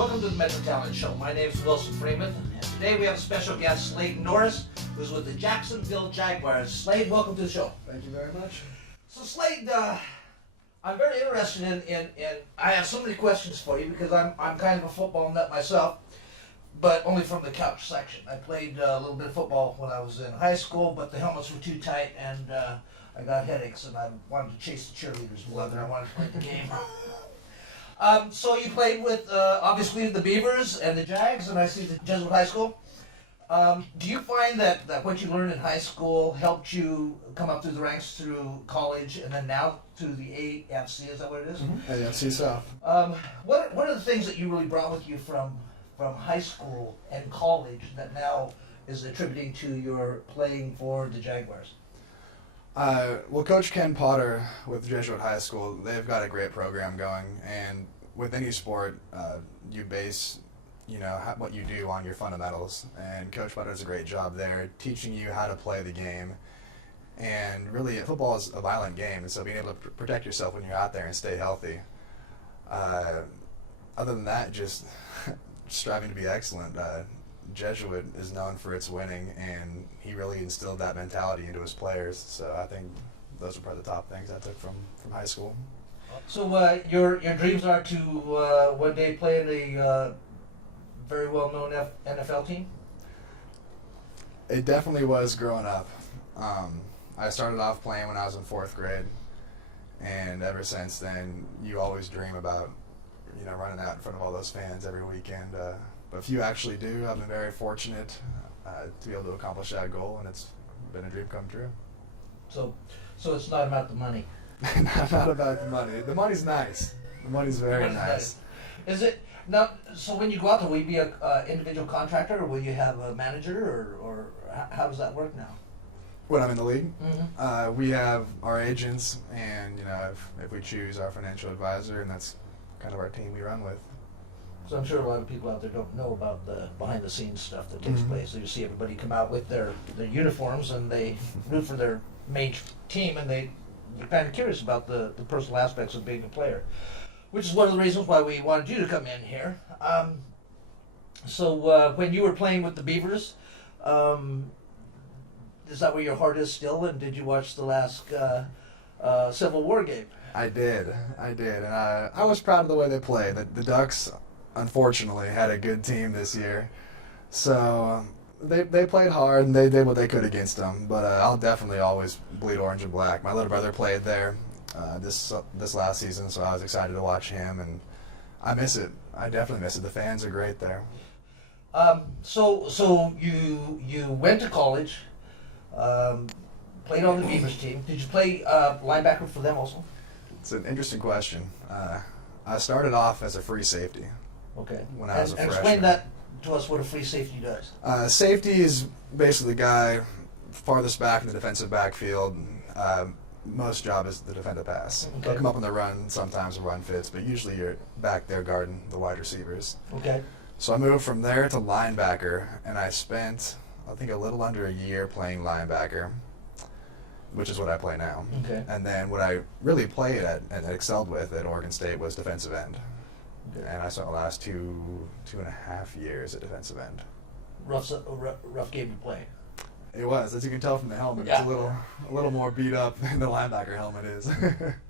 Welcome to the Metro Talent Show. My name is Wilson Freeman, and today we have a special guest, Slade Norris, who's with the Jacksonville Jaguars. Slade, welcome to the show. Thank you very much. So Slade, I'm very interested in I have so many questions for you because I'm kind of a football nut myself, but only from the couch section. I played a little bit of football when I was in high school, but the helmets were too tight and I got headaches and I wanted to chase the cheerleaders more than I wanted to play the game. So you played with, obviously, the Beavers and the Jags, and I see the Jesuit High School. Do you find that what you learned in high school helped you come up through the ranks through college and then now through the AFC? Is that what it is? Mm-hmm. AFC South. What are the things that you really brought with you from high school and college that now is attributing to your playing for the Jaguars? Well, Coach Ken Potter with Jesuit High School, they've got a great program going, and with any sport, you base, what you do on your fundamentals, and Coach Potter does a great job there, teaching you how to play the game, and really, football is a violent game, and so being able to protect yourself when you're out there and stay healthy. Other than that, just striving to be excellent. Jesuit is known for its winning, and he really instilled that mentality into his players. So I think those are probably the top things I took from high school. So your dreams are to one day play in a very well-known NFL team? It definitely was growing up. I started off playing when I was in 4th grade, and ever since then, you always dream about running out in front of all those fans every weekend. But few actually do. I've been very fortunate to be able to accomplish that goal, and it's been a dream come true. So it's not about the money. Not about the money. The money's nice. The money's very nice. Is it now? So when you go out there, will you be an individual contractor, or will you have a manager, or how does that work now? When I'm in the league, Mm-hmm. we have our agents, and if we choose our financial advisor, and that's kind of our team we run with. So I'm sure a lot of people out there don't know about the behind-the-scenes stuff that takes place. So you see everybody come out with their uniforms and they root for their main team, and you're kind of curious about the personal aspects of being a player, which is one of the reasons why we wanted you to come in here. So when you were playing with the Beavers, is that where your heart is still? And did you watch the last Civil War game? I did, and I was proud of the way they played. The Ducks, unfortunately, had a good team this year, so they played hard and they did what they could against them. But I'll definitely always bleed orange and black. My little brother played there this last season, so I was excited to watch him, and I miss it. I definitely miss it. The fans are great there. So you went to college, played on the Beavers team. Did you play linebacker for them also? It's an interesting question. I started off as a free safety. Okay. When I was a freshman. Explain that to us, what a free safety does. Safety is basically the guy farthest back in the defensive backfield. Most job is to defend a pass. Okay. They'll come up on the run, sometimes the run fits, but usually you're back there guarding the wide receivers. Okay. So I moved from there to linebacker, and I spent, I think, a little under a year playing linebacker, which is what I play now. Okay. And then what I really played at and excelled with at Oregon State was defensive end. Okay. And I spent the last two and a half years at defensive end. Rough game to play. It was, as you can tell from the helmet, Yeah. it's a little more beat up than the linebacker helmet is.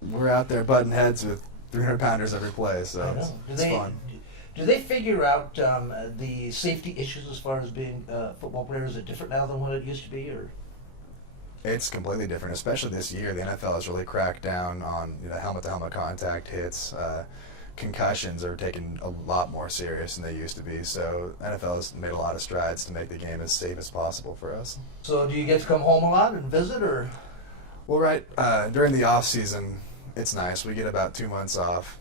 We're out there butting heads with 300-pounders every play, so it's fun. Do they figure out the safety issues as far as being football players? Is it different now than what it used to be, or? It's completely different, especially this year. The NFL has really cracked down on helmet-to-helmet contact hits. Concussions are taken a lot more serious than they used to be. So NFL has made a lot of strides to make the game as safe as possible for us. So do you get to come home a lot and visit, or? Well, right during the off season, it's nice. We get about 2 months off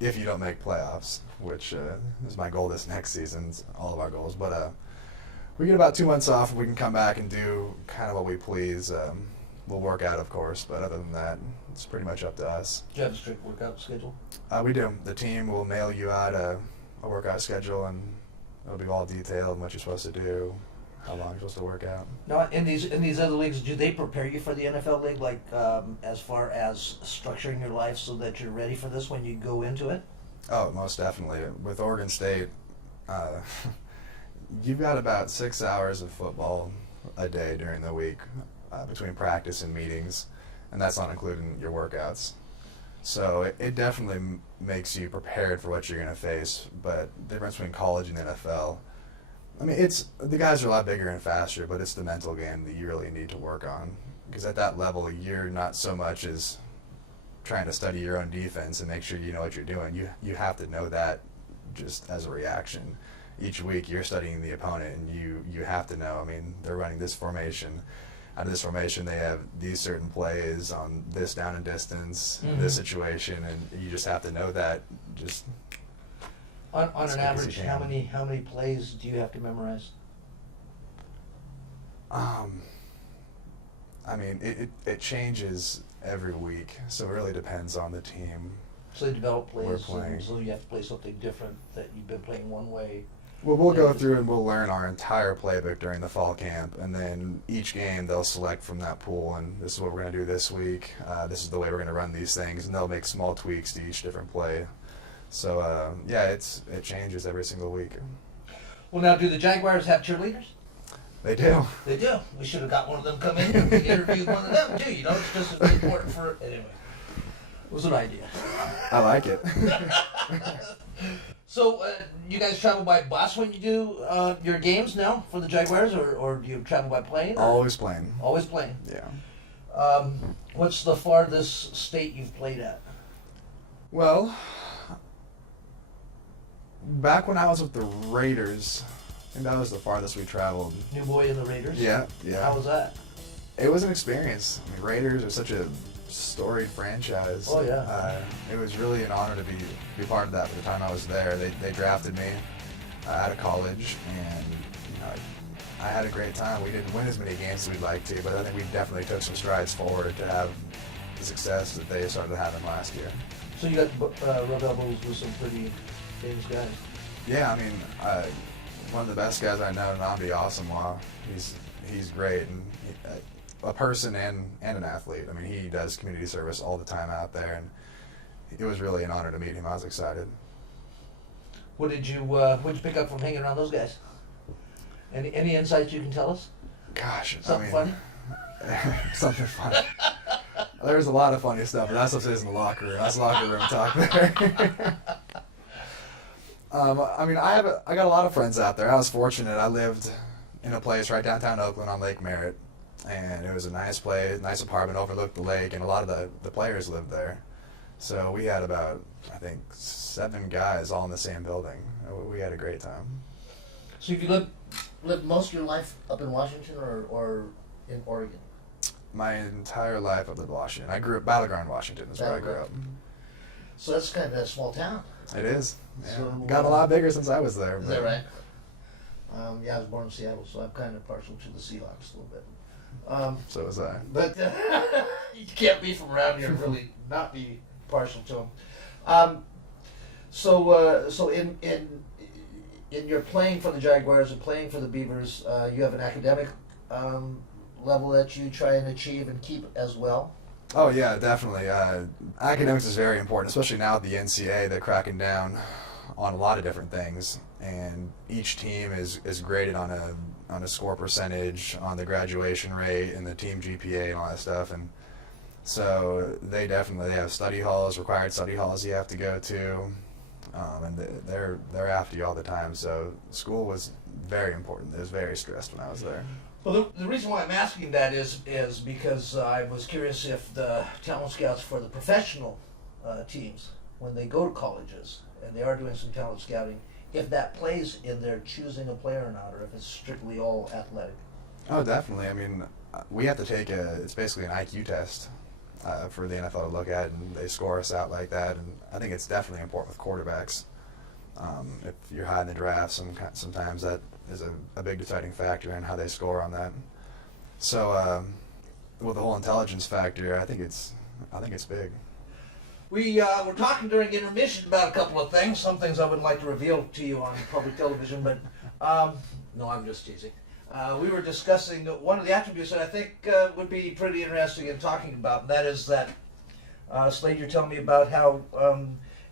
if you don't make playoffs, which is my goal this next season. It's all of our goals, but we get about 2 months off, and we can come back and do kind of what we please. We'll work out, of course, but other than that, it's pretty much up to us. Do you have a strict workout schedule? We do. The team will mail you out a workout schedule, and it'll be all detailed, what you're supposed to do, how long you're supposed to work out. Now, in these other leagues, do they prepare you for the NFL league, as far as structuring your life so that you're ready for this when you go into it? Oh, most definitely. With Oregon State, uh, you've got about 6 hours of football a day during the week between practice and meetings, and that's not including your workouts. So it definitely makes you prepared for what you're going to face. But the difference between college and the NFL, I mean, the guys are a lot bigger and faster, but it's the mental game that you really need to work on. Because at that level, you're not so much as trying to study your own defense and make sure you know what you're doing. You have to know that just as a reaction. Each week you're studying the opponent, and you have to know, I mean, they're running this formation. Out of this formation, they have these certain plays on this down and distance, this situation, and you just have to know that. Just on an average, how many plays do you have to memorize? I mean, it changes every week, so it really depends on the team. So they develop we're plays, playing. so you have to play something different that you've been playing one way. Well, we'll go through and we'll learn our entire playbook during the fall camp, and then each game they'll select from that pool, and this is what we're going to do this week. This is the way we're going to run these things, and they'll make small tweaks to each different play. So, yeah, it changes every single week. Well, now, do the Jaguars have cheerleaders? They do. They do. We should have got one of them come in and interviewed one of them, too. You know, it's just as important for... Anyway, it was an idea. I like it. So, you guys travel by bus when you do your games now for the Jaguars, or do you travel by plane? Always playing. Always plane. Yeah. What's the farthest state you've played at? Well, back when I was with the Raiders, I think that was the farthest we traveled. New boy in the Raiders? Yeah. How was that? It was an experience. I mean, Raiders are such a storied franchise. Oh, yeah. It was really an honor to be part of that for the time I was there. They drafted me out of college, and I had a great time. We didn't win as many games as we'd like to, but I think we definitely took some strides forward to have the success that they started having last year. So you got rub elbows with some pretty famous guys. Yeah, I mean, one of the best guys I know, Nnamdi Asamoah. He's great, and a person and an athlete. I mean, he does community service all the time out there, and it was really an honor to meet him. I was excited. What did you pick up from hanging around those guys? Any insights you can tell us? Gosh, Something funny? Something funny. There's a lot of funny stuff, but that stuff stays in the locker room. That's locker room talk there. I mean, I got a lot of friends out there. I was fortunate. I lived in a place right downtown Oakland on Lake Merritt, and it was a nice place, nice apartment, overlooked the lake, and a lot of the players lived there. So we had about, I think, 7 guys all in the same building. We had a great time. So you lived most of your life up in Washington or in Oregon? My entire life I lived in Washington. I grew up, Battleground, Washington is where I grew up. So that's kind of a small town. It is. Yeah. So, Got a lot bigger since I was there. Is that right? Yeah, I was born in Seattle, so I'm kind of partial to the Seahawks a little bit. So was I. But you can't be from around here and really not be partial to them. So in your playing for the Jaguars and playing for the Beavers, you have an academic level that you try and achieve and keep as well. Oh yeah, definitely. Academics is very important, especially now with the NCAA. They're cracking down on a lot of different things, and each team is graded on a score percentage, on the graduation rate, and the team GPA and all that stuff. And so they have study halls, required study halls you have to go to, and they're after you all the time. So school was very important. It was very stressed when I was there. Well, the reason why I'm asking that is because I was curious if the talent scouts for the professional teams, when they go to colleges and they are doing some talent scouting, if that plays in their choosing a player or not, or if it's strictly all athletic. Oh, definitely. I mean, we have to take it's basically an IQ test for the NFL to look at, and they score us out like that. And I think it's definitely important with quarterbacks. If you're high in the draft, sometimes that is a big deciding factor in how they score on that. So with the whole intelligence factor, I think it's big. We were talking during intermission about a couple of things. Some things I wouldn't like to reveal to you on public television, but no, I'm just teasing. We were discussing one of the attributes that I think would be pretty interesting in talking about, and that is that, Slade, you're telling me about how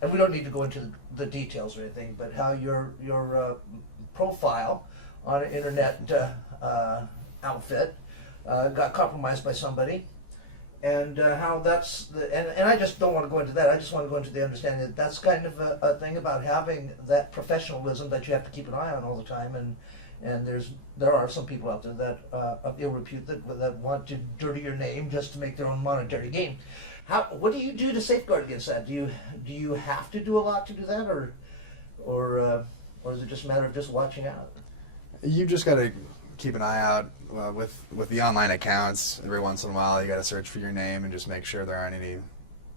and we don't need to go into the details or anything, but how your profile on an internet outfit got compromised by somebody, and how and I just don't want to go into that. I just want to go into the understanding that that's kind of a thing about having that professionalism that you have to keep an eye on all the time, and there are some people out there that of ill repute that want to dirty your name just to make their own monetary gain. What do you do to safeguard against that? Do you have to do a lot to do that, or is it just a matter of just watching out? You just got to keep an eye out with the online accounts. Every once in a while, you got to search for your name and just make sure there aren't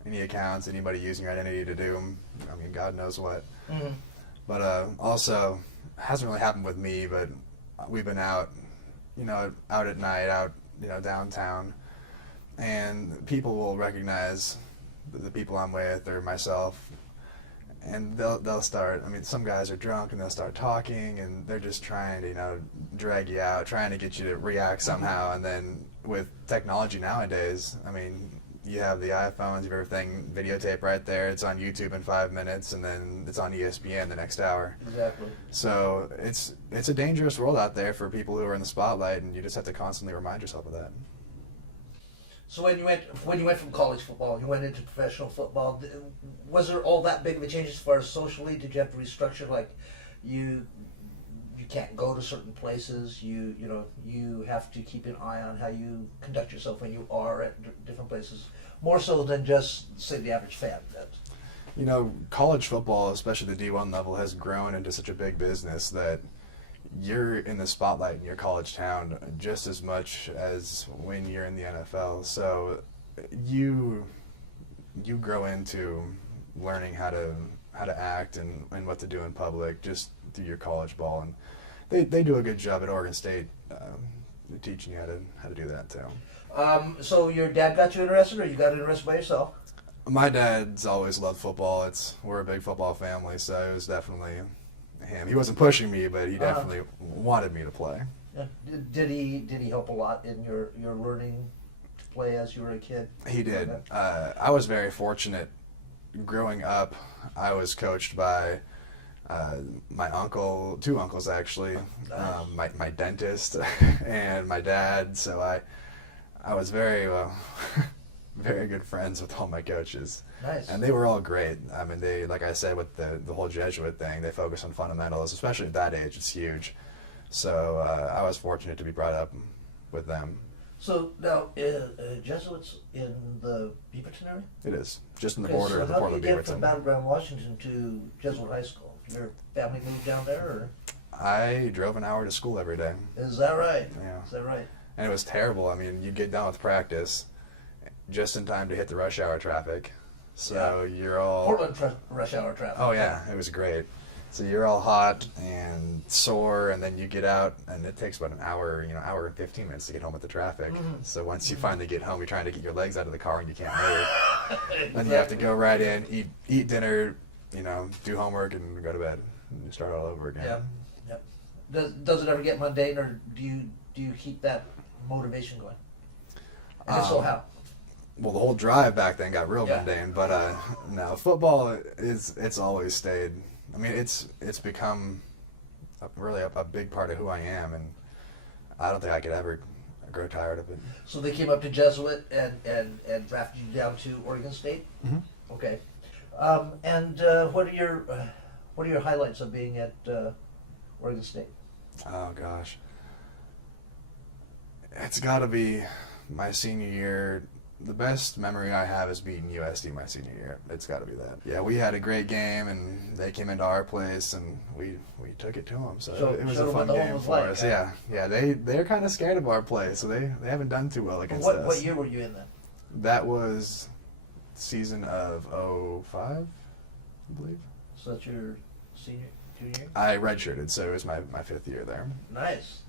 any accounts, anybody using your identity to do, I mean, God knows what. Mm-hmm. But also, it hasn't really happened with me, but we've been out at night, downtown, and people will recognize the people I'm with or myself, and they'll start. I mean, some guys are drunk and they'll start talking, and they're just trying to drag you out, trying to get you to react somehow. And then with technology nowadays, I mean, you have the iPhones, you have everything videotape right there. It's on YouTube in 5 minutes, and then it's on ESPN the next hour. Exactly. So it's a dangerous world out there for people who are in the spotlight, and you just have to constantly remind yourself of that. So when you went from college football, you went into professional football. Was there all that big of a change as far as socially? Did you have to restructure, like you can't go to certain places? You have to keep an eye on how you conduct yourself when you are at different places, more so than just say the average fan. College football, especially the D1 level, has grown into such a big business that you're in the spotlight in your college town just as much as when you're in the NFL. So you grow into learning how to act and what to do in public just through your college ball, and they do a good job at Oregon State teaching you how to do that too. So your dad got you interested, or you got interested by yourself? My dad's always loved football. We're a big football family, so it was definitely him. He wasn't pushing me, but he definitely wanted me to play. Did he help a lot in your learning to play as you were a kid? He did. I was very fortunate. Growing up, I was coached by my uncle, two uncles actually, Nice. my dentist, and my dad. So I was very very good friends with all my coaches. Nice. And they were all great. I mean, they, like I said, with the whole Jesuit thing, they focus on fundamentals, especially at that age. It's huge. So I was fortunate to be brought up with them. So now, Jesuits in the Beaverton area? It is. Just in the Okay, border so of the how do Portland you get from Beaverton. Battleground, Washington to Jesuit High School? Your family moved down there, or? I drove an hour to school every day. Is that right? Yeah. Is that right? And it was terrible. I mean, you get done with practice just in time to hit the rush hour traffic. So you're all... Portland rush hour traffic. Oh, yeah. It was great. So you're all hot and sore, and then you get out, and it takes about an hour, hour and 15 minutes to get home with the traffic. Mm-hmm. So once you finally get home, you're trying to get your legs out of the car, and you can't move. Then you have to go right in, eat dinner, do homework, and go to bed, and start all over again. Yep. Does it ever get mundane, or do you keep that motivation going? And if so, how? Well, the whole drive back then got real Yeah. mundane, but no, football it's always stayed. I mean, it's become really a big part of who I am, and I don't think I could ever grow tired of it. So they came up to Jesuit and drafted you down to Oregon State. Mm-hmm. Okay. And what are your highlights of being at Oregon State? Oh gosh, it's got to be my senior year. The best memory I have is beating USD my senior year. It's got to be that. Yeah, we had a great game, and they came into our place, and we took it to them. So it was a fun game for us. Huh? Yeah. They're kind of scared of our play, so they haven't done too well against us. What year were you in then? That was season of 05, I believe. So that's your junior year? I redshirted, so it was my fifth year there. Nice.